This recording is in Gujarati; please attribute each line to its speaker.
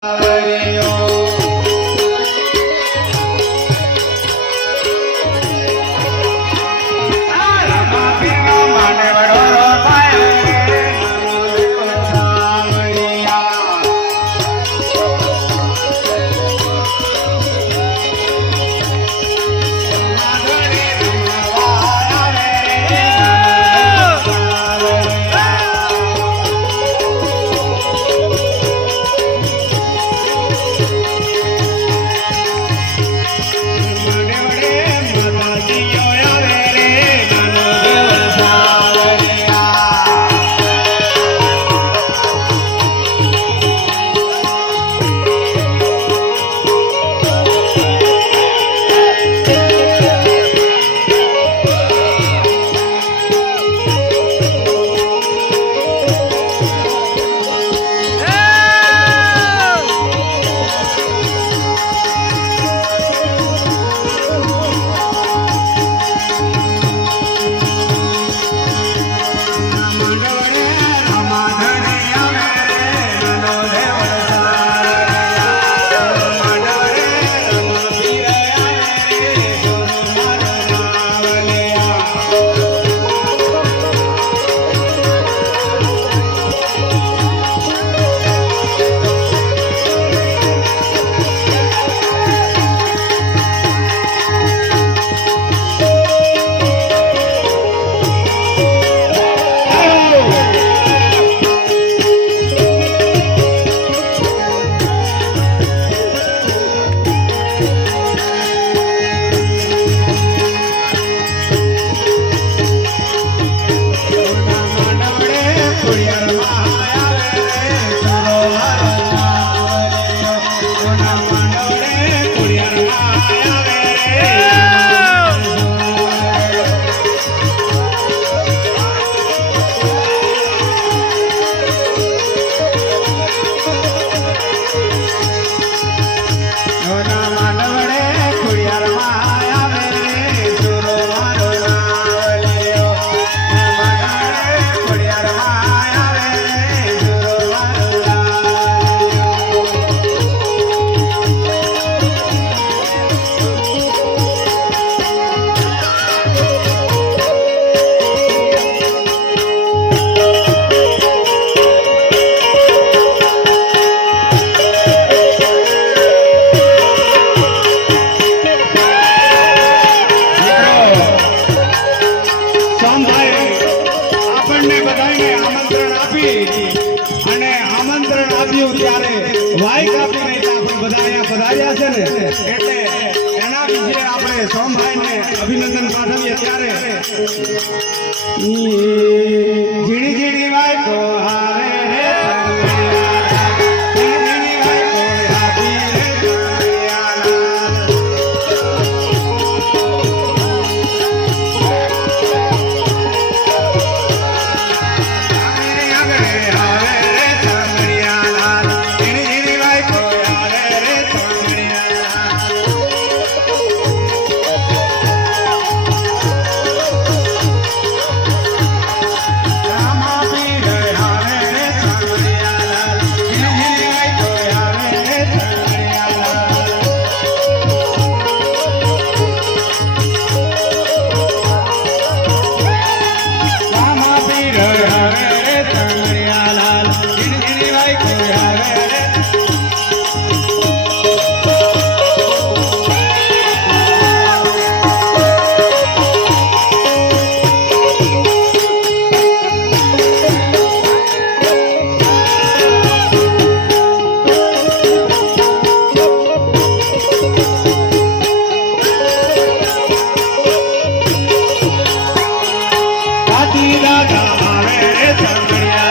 Speaker 1: Hare સોમભાઈ, આપણને બધાને આમંત્રણ આપી અને આમંત્રણ આપ્યું ત્યારે વાઈ કાપી નહીં તો આપણે બધા અહીંયા પધાર્યા છે ને. એટલે એના વિશે આપણે સોમભાઈને અભિનંદન પાઠવીએ ત્યારે. की राधा मेरे संगड़िया